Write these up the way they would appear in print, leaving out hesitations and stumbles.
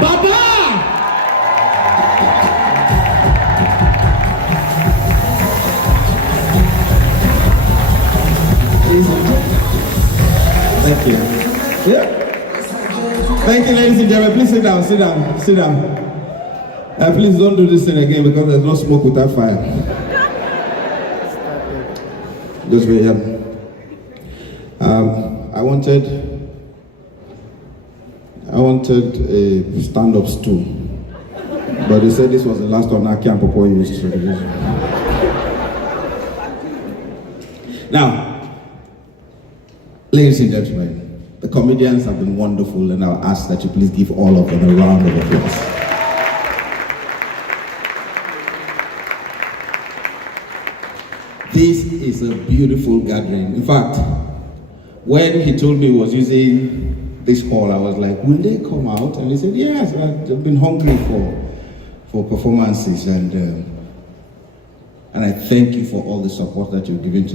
Baba! Thank you. Yeah. Thank you, ladies and gentlemen. Please sit down, sit down, sit down. Please don't do this thing again because there's no smoke without fire. Just wait here. I wanted a stand-up stool, but they said this was the last one Aki and Popo used. Now, ladies and gentlemen, the comedians have been wonderful, and I'll ask that you please give all of them a round of applause. This is a beautiful gathering. In fact, when he told me he was using this hall, I was like, will they come out? And he said, yes, I've been hungry for performances, and I thank you for all the support that you've given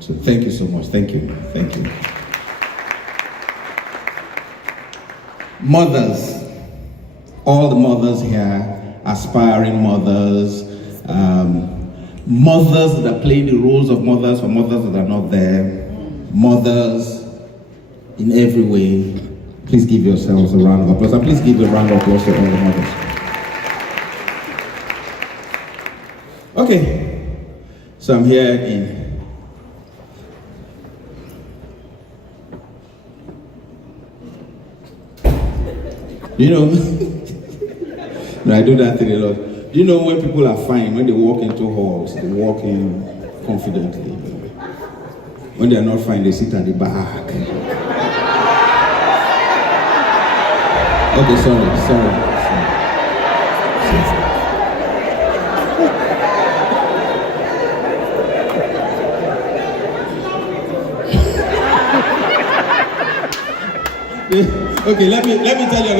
to thank you so much. Thank you. Thank you. Mothers, all the mothers here, aspiring mothers, mothers that play the roles of mothers for mothers that are not there, mothers in every way, please give yourselves a round of applause, and please give a round of applause to all the mothers. Okay, so I'm here in I do that thing a lot. You know when people are fine, when they walk into halls, they walk in confidently. When they are not fine, they sit at the back. Okay, sorry. Okay, let me tell you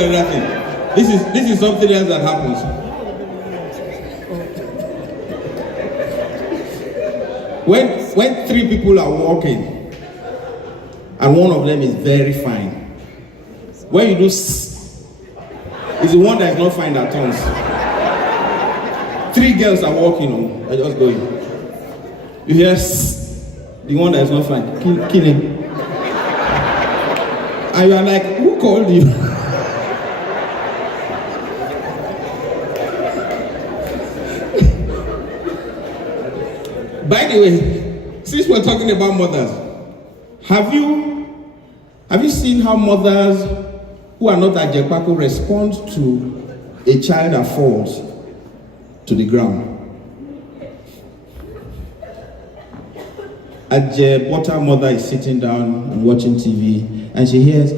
another thing. This is something else that happens. When three people are walking and one of them is very fine, when you do it's the one that is not fine that turns. Three girls are walking, they're just going. You hear the one that is not fine, kill him. And you are like, who called you? By the way, since we're talking about mothers, have you seen how mothers who are not at Jekpako respond to a child that falls to the ground? At Jebota, mother is sitting down and watching TV, and she hears,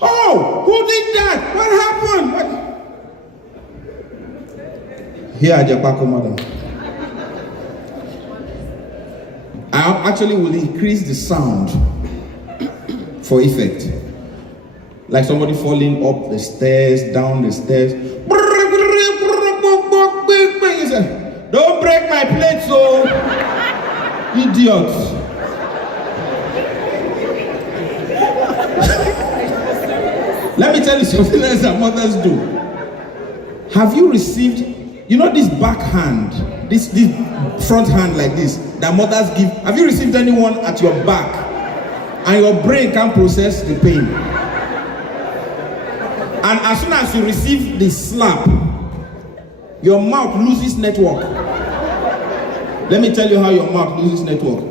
oh, who did that? What happened? Here at Jepako, mother. I actually will increase the sound for effect. Like somebody falling up the stairs, down the stairs. Don't break my plate, so idiots. Let me tell you something else that mothers do. Have you received, this backhand, this front hand like this, that mothers give? Have you received anyone at your back and your brain can't process the pain? And as soon as you receive the slap, your mouth loses network. Let me tell you how your mouth loses network.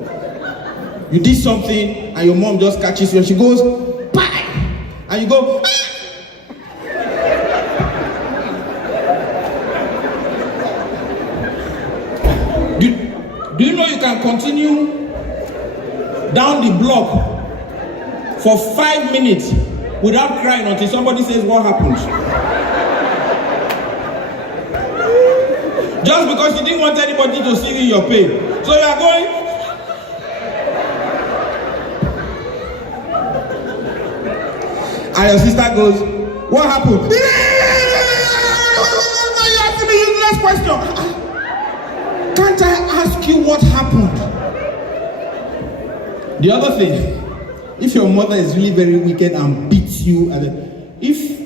You did something and your mom just catches you and she goes, bye! And you go, ah! Do you know you can continue down the block for 5 minutes without crying until somebody says, what happened? Just because you didn't want anybody to see you in your pain. So you are going. And your sister goes, what happened? You asking me useless question. Can't I ask you what happened? The other thing, if your mother is really very wicked and beats you, if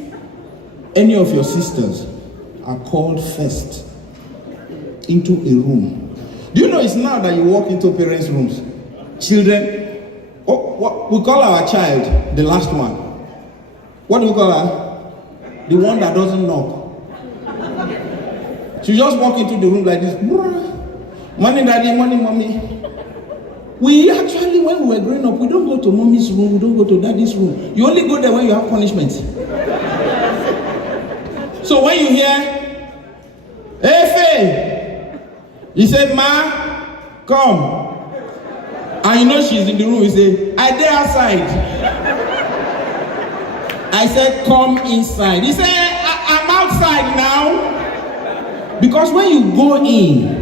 any of your sisters are called first into a room. Do you know it's now that you walk into parents' rooms? Children, what we call our child, the last one. What do we call her? The one that doesn't knock. She just walk into the room like this. Money daddy, money mommy. We actually, when we were growing up, we don't go to mommy's room, we don't go to daddy's room. You only go there when you have punishment. So when you hear, hey Faye, you say, Ma, come. And you know she's in the room, you say, I dare outside. I said, come inside. He said, I'm outside now. Because when you go in,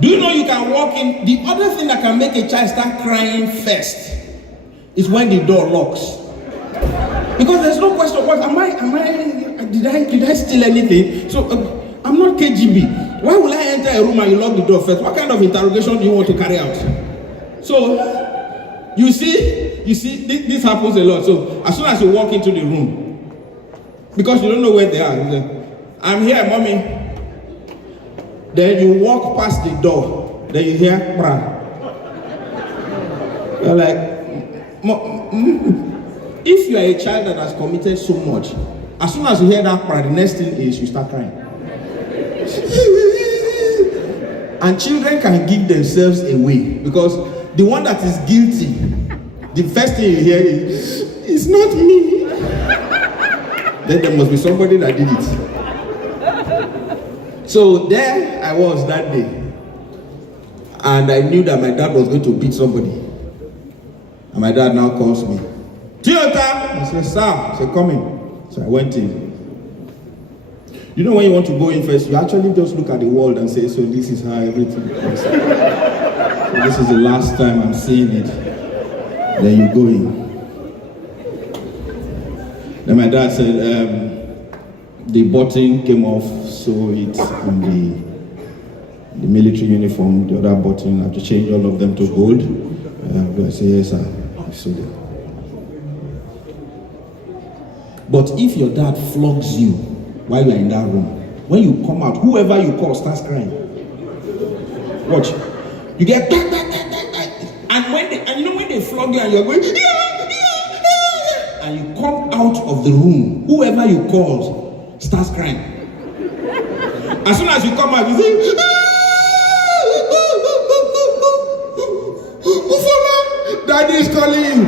do you know you can walk in? The other thing that can make a child start crying first is when the door locks. Because there's no question, what did I steal anything? So I'm not KGB. Why will I enter a room and you lock the door first? What kind of interrogation do you want to carry out? So you see, this happens a lot. So as soon as you walk into the room, because you don't know where they are, you say, I'm here, mommy. Then you walk past the door, then you hear, brah. You're like, if you are a child that has committed so much, as soon as you hear that brah, the next thing is you start crying. And children can give themselves away because the one that is guilty, the first thing you hear is, it's not me. Then there must be somebody that did it. So there I was that day, and I knew that my dad was going to beat somebody. And my dad now calls me, Toyota! I said, sir. I said, come in. So I went in. You know when you want to go in first, you actually just look at the wall and say, so this is how everything goes. So this is the last time I'm seeing it. Then you go in. Then my dad said, the button came off, so it's on the military uniform, the other button, I have to change all of them to gold. I say, yes, sir. So but if your dad flogs you while you're in that room, when you come out, whoever you call starts crying. Watch. You get and you know when they flog you and you're going, and you come out of the room, whoever you called starts crying. As soon as you come out, you say, Daddy is calling you.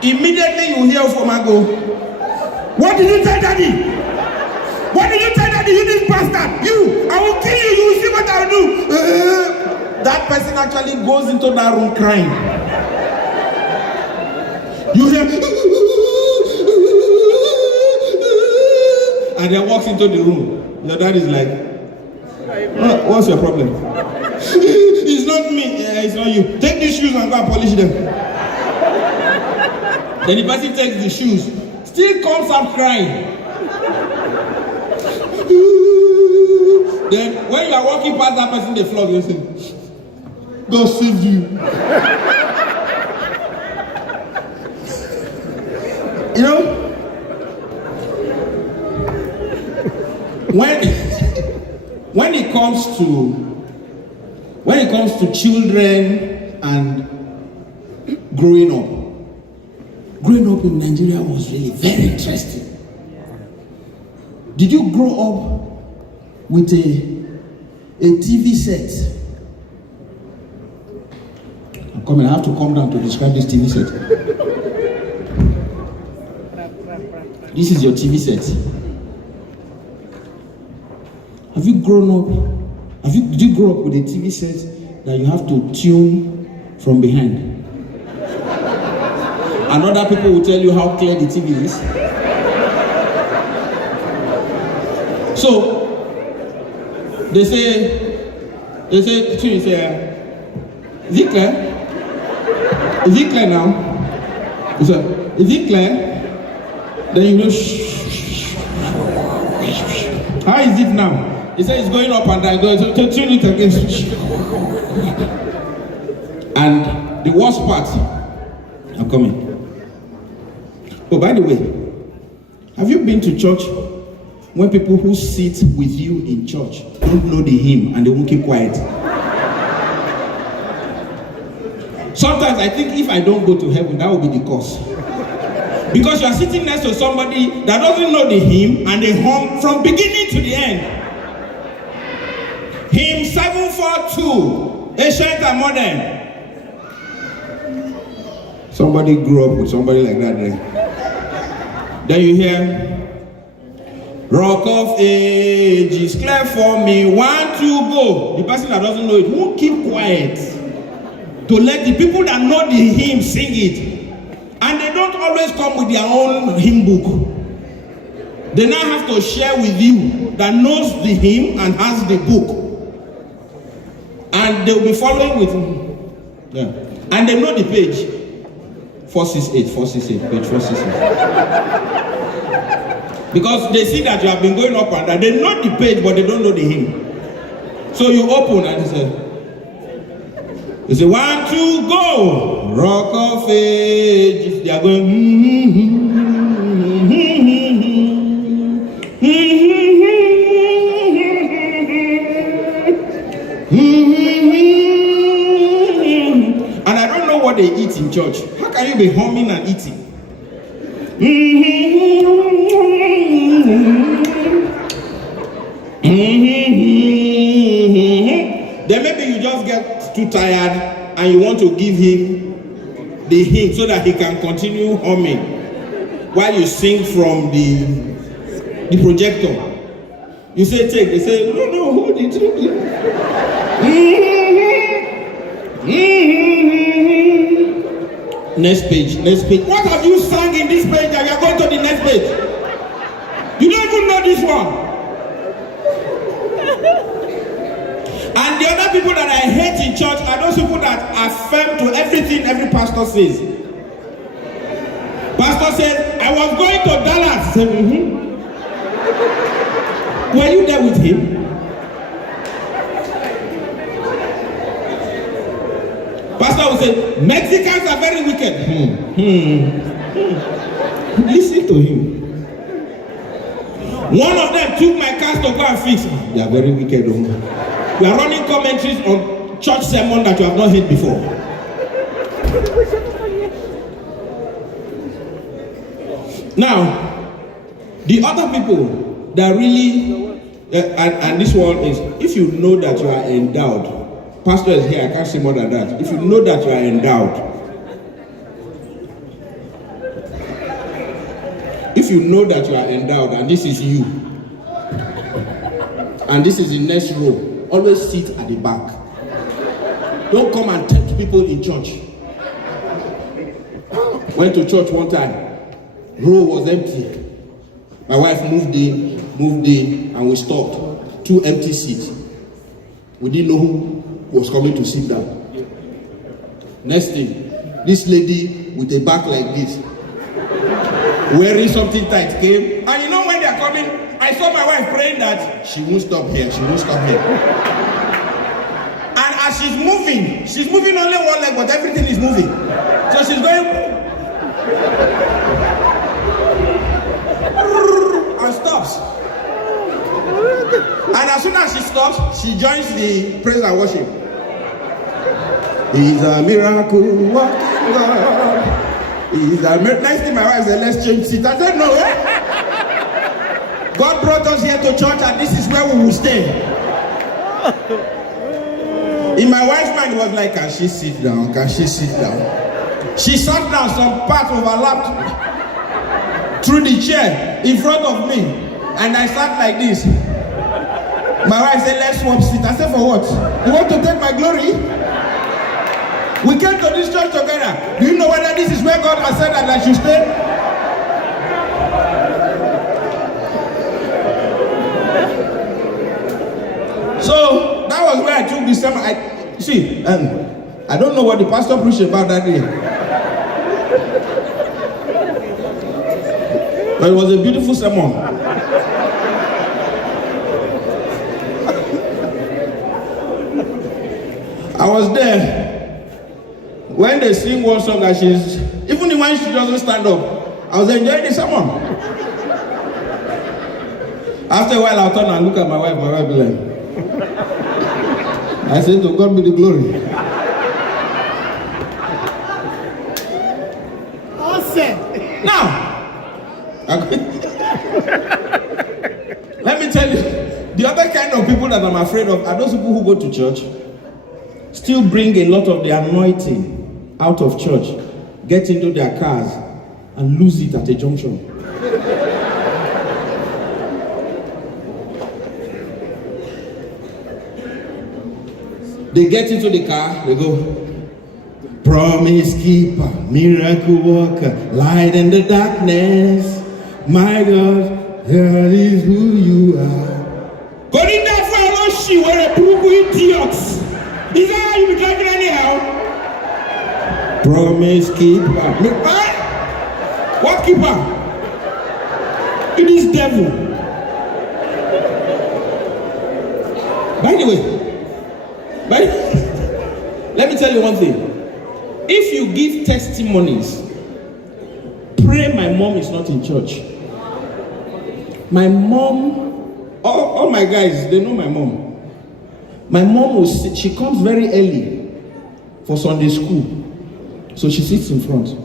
Immediately you hear Ufoma go, what did you tell Daddy? What did you tell Daddy? You this bastard! You! I will kill you! You will see what I will do! That person actually goes into that room crying. You hear, and then walks into the room. Your dad is like, what's your problem? It's not me. Yeah, it's not you. Take these shoes and go and polish them. Then the person takes the shoes, still comes out crying. Then when you are walking past that person, they flog you, say, God save you. You know, when it comes to children and growing up in Nigeria was really very interesting. Did you grow up with a TV set? I'm coming. I have to come down to describe this TV set. This is your TV set. Did you grow up with a TV set that you have to tune from behind? And other people will tell you how clear the TV is. So they say, is it clear? Is it clear now? Is it clear? Then you know, how is it now? He said it's going up and down. So tune it again. And the worst part, I'm coming. Oh, by the way, have you been to church when people who sit with you in church don't know the hymn and they won't keep quiet? Sometimes I think if I don't go to heaven, that will be the cause. Because you are sitting next to somebody that doesn't know the hymn and they hum from beginning to the end. Hymn 742, ancient and modern. Somebody grew up with somebody like that there. Then you hear, Rock of Ages, clear for me, 1, 2, go. The person that doesn't know it won't keep quiet to let the people that know the hymn sing it. And they don't always come with their own hymn book. They now have to share with you that knows the hymn and has the book. And they'll be following with him. Yeah. And they know the page. 468, page 468. Because they see that you have been going up and down. They know the page, but they don't know the hymn. So you open and you say, 1, 2, go! Rock of Ages. They are going, and I don't know what they eat in church. How can you be humming and eating? Then maybe you just get too tired and you want to give him the hymn so that he can continue humming while you sing from the projector. You say take, they say no, hold it. Next page. What have you sang in this page that you are going to the next page? You don't even know this one. And the other people that I hate in church are those people that affirm to everything every pastor says. Pastor says, I was going to Dallas. Say, Were you there with him? Pastor will say, Mexicans are very wicked. Listen to him. One of them took my cars to go and fix. They are very wicked. We are running commentaries on church sermon that you have not heard before. Now, the other people that really, and this one is, if you know that you are endowed, pastor is here, I can't say more than that. If you know that you are endowed, if you know that you are endowed and this is you, and this is the next row, always sit at the back. Don't come and tempt people in church. Went to church one time, row was empty. My wife moved in, and we stopped. 2 empty seats. We didn't know who was coming to sit down. Next thing, this lady with a back like this, wearing something tight, came. And you know when they are coming, I saw my wife praying that she won't stop here, she won't stop here. And as she's moving only one leg, but everything is moving. So she's going and stops. And as soon as she stops, she joins the praise and worship. He's a miracle working God. He's a miracle. Next thing my wife said, let's change seat. I said, no. God brought us here to church and this is where we will stay. In my wife's mind, it was like, can she sit down? Can she sit down? She sat down, some part overlapped through the chair in front of me. And I sat like this. My wife said, let's swap seat. I said, for what? You want to take my glory? We came to this church together. Do you know whether this is where God has said that I should stay? So that was where I took this sermon. I don't know what the pastor preached about that day. But it was a beautiful sermon. I was there when they sing one song that even when she doesn't stand up, I was enjoying the sermon. After a while, I'll turn and look at my wife. My wife be like, I said, to God be the glory. Awesome. Now, let me tell you, the other kind of people that I'm afraid of are those people who go to church, still bring a lot of the anointing out of church, get into their cars, and lose it at a junction. They get into the car, they go, promise keeper, miracle worker, light in the darkness, my God, that is who you are. But in that far, she were a group of idiots. Is that how you be driving anyhow? Promise keeper. What keeper? It is devil. By the way, let me tell you one thing. If you give testimonies, pray my mom is not in church. My mom, all my guys, they know my mom. My mom she comes very early for Sunday school. So she sits in front.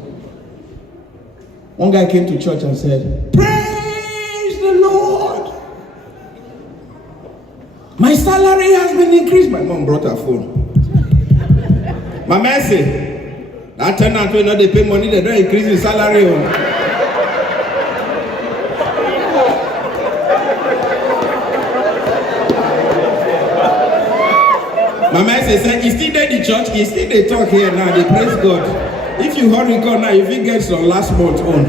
One guy came to church and said, praise the Lord. My salary has been increased. My mom brought her phone. My man said, that tenant will not they pay money, they don't increase the salary. My man said, he still there the church, he still they talk here now, they praise God. If you hurry go now, if you get some last month on.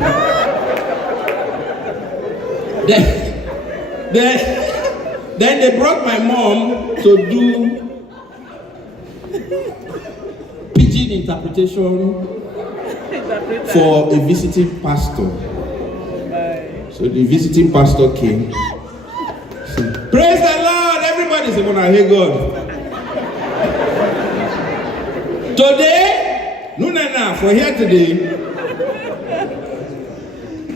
Then they brought my mom to do pidgin interpretation for a visiting pastor. So the visiting pastor came. Said, praise the Lord, everybody said, when I hear God. Today, for here today,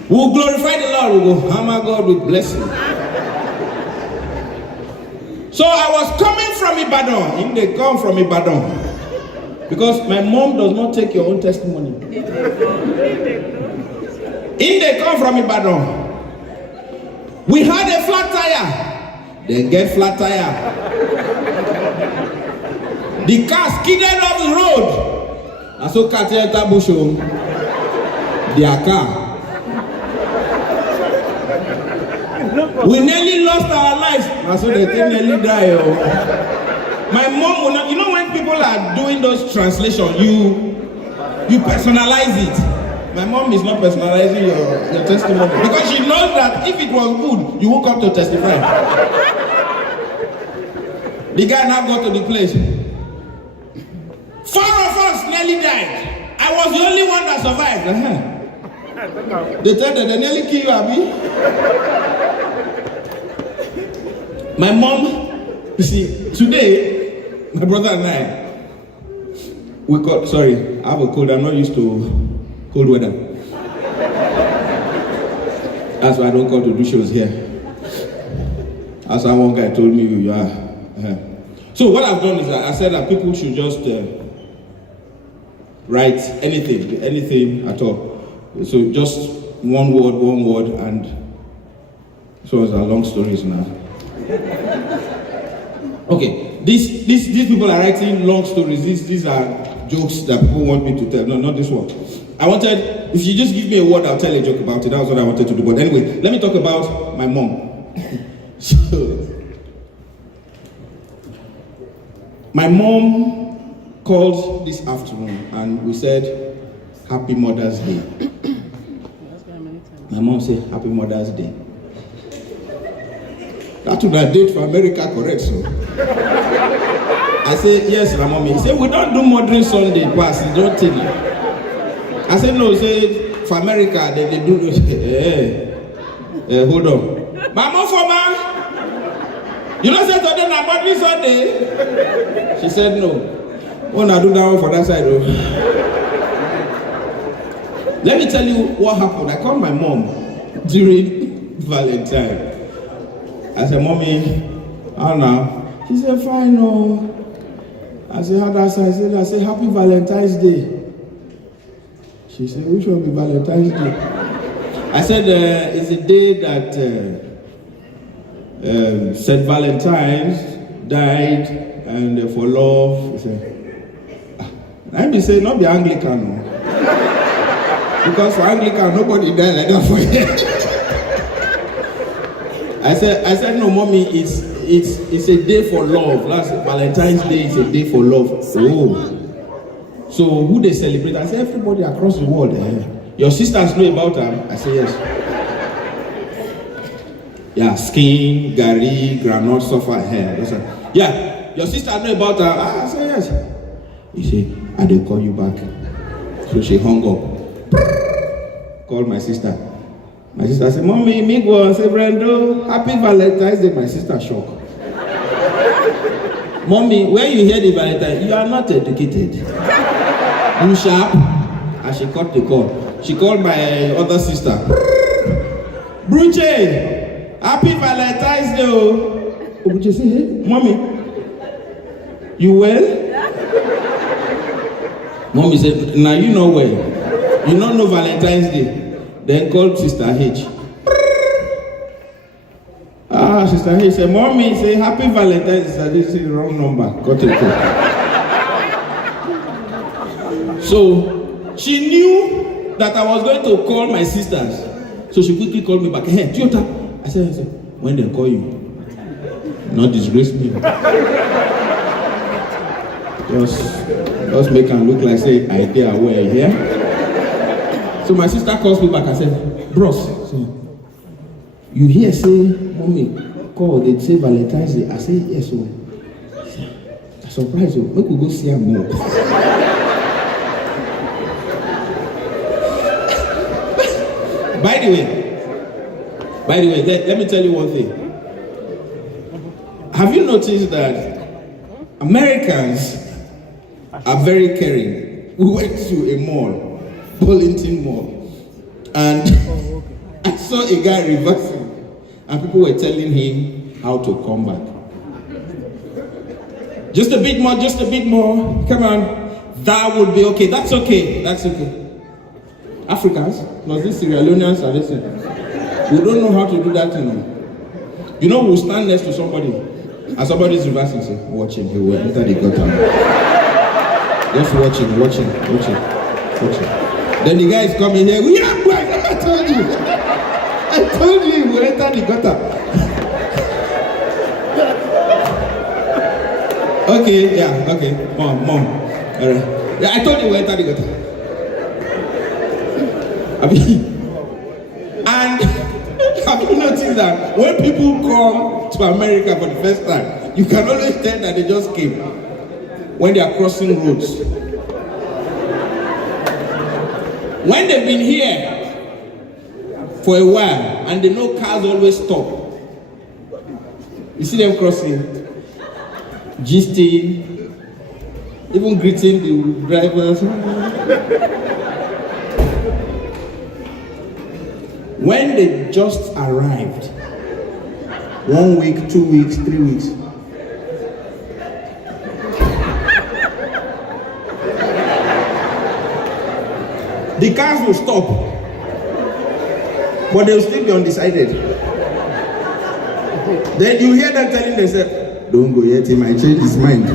we'll glorify the Lord, we'll go hammer God with blessing. So I was coming from Ibadan, if they come from Ibadan, because my mom does not take your own testimony. If they come from Ibadan, we had a flat tire, they get flat tire. The car skidded off the road. And so Katia Tabusho, their car. We nearly lost our lives. And so they nearly die. Oh. My mom will not, you know when people are doing those translations, you personalize it. My mom is not personalizing your testimony. Because she knows that if it was good, you woke up to testify. The guy now got to the place. 4 of us nearly died. I was the only one that survived. They said that they nearly killed you, Abi. My mom, you see, today, my brother and I, sorry, I have a cold. I'm not used to cold weather. That's why I don't come to do shows here. As one guy told me, you are. So what I've done is I said that people should just write anything at all. So just one word, and so it's a long stories now. Okay, these people are writing long stories. These are jokes that people want me to tell. No, not this one. If you just give me a word, I'll tell a joke about it. That's what I wanted to do. But anyway, let me talk about my mom. So, my mom called this afternoon and we said, Happy Mother's Day. My mom said, Happy Mother's Day. That would have date for America, correct, so? I said, yes, my mommy. He said, we don't do Modern Sunday pass, don't tell you. I said, no, say, for America, they do this. Hold on. Mama, for you don't say today, na Modern Sunday? She said, no. Oh, I do that one for that side, though. Let me tell you what happened. I called my mom during Valentine. I said, Mommy, how now? She said, fine, no. I said, how that's I said, Happy Valentine's Day. She said, which one be Valentine's Day? I said, it's a day that St. Valentine's died and for love. He said, I be saying, not be Anglican. No. Because for Anglican, nobody died like that for you. I said, no, Mommy, it's a day for love. Last Valentine's Day is a day for love. Oh. So who they celebrate? I said, everybody across the world. Your sisters know about them? I said, yes. Yeah, skin, gari, granite, suffer hair. Yeah, your sister know about her? I said, yes. He said, I didn't call you back. So she hung up. Called my sister. My sister said, Mommy, Miguel, say, Brando, Happy Valentine's Day. My sister shocked. Mommy, when you hear the Valentine, you are not educated. You sharp. And she cut the call. She called my other sister. Bruche, Happy Valentine's Day. Bruche say, hey, Mommy, you well? Mommy said, now you know well. You don't know Valentine's Day. Then called Sister H. Sister H said, Mommy, say Happy Valentine's Day. This is the wrong number. Got it. So she knew that I was going to call my sisters. So she quickly called me back. Hey, Toyota. I said, when they call you, not disgrace me. Just make them look like say I dare aware here. So my sister calls me back and said, Bros, so you hear say, Mommy, call, they say Valentine's Day. I say, yes, so. I'm surprised, so we could go see her more. By the way, let me tell you one thing. Have you noticed that Americans are very caring? We went to a mall, Burlington Mall, and I saw a guy reversing, and people were telling him how to come back. Just a bit more, come on. That would be okay, that's okay. Africans, plus these Sierra Leoneans are listening. We don't know how to do that anymore. You know, we'll stand next to somebody, and somebody's reversing, say, watch him, he will enter the gutter. Just watch him. Then the guy is coming here, we are going, I told you, he will enter the gutter. Okay, mom, all right. Yeah, I told you he will enter the gutter. And have you noticed that when people come to America for the first time, you can always tell that they just came when they are crossing roads. When they've been here for a while and they know cars always stop, you see them crossing, gisting, even greeting the drivers. When they just arrived, 1 week, 2 weeks, 3 weeks, the cars will stop, but they'll still be undecided. Then you hear them telling themselves, don't go yet, he might change his mind.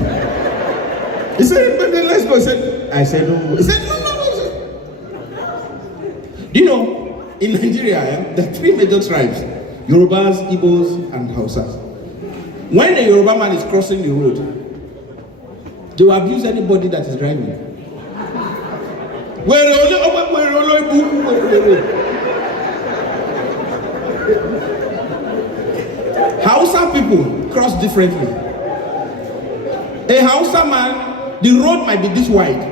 He said, but then let's go. I said, don't go. He said, no. Do you know, in Nigeria, there are 3 major tribes: Yorubas, Igbos, and Hausas. When a Yoruba man is crossing the road, they will abuse anybody that is driving. Hausa people cross differently. A Hausa man, the road might be this wide.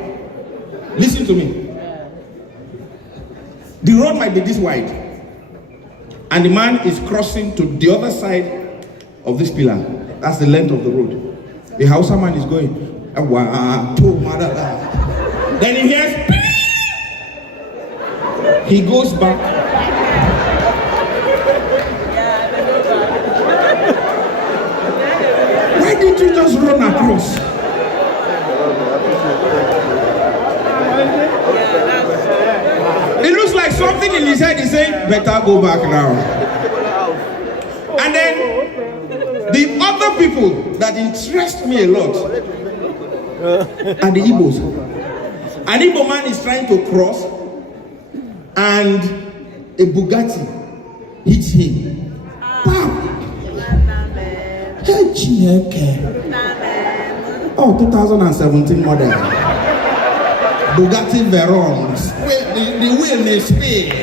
Listen to me. The road might be this wide, and the man is crossing to the other side of this pillar. That's the length of the road. The Hausa man is going. Then he hears, He goes back. Why didn't you just run across? It looks like something in his head is saying, better go back now. And then the other people that interest me a lot are the Igbos. An Igbo man is trying to cross and a Bugatti hits him. Bam! Hey, Chineke. Oh, 2017 model. Bugatti Veyron. The wheel is speed.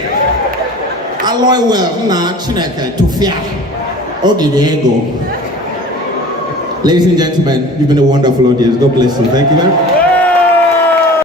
Alloy well, nah, Chineke, to fear. Okay, there you go. Ladies and gentlemen, you've been a wonderful audience. God bless you. Thank you very much.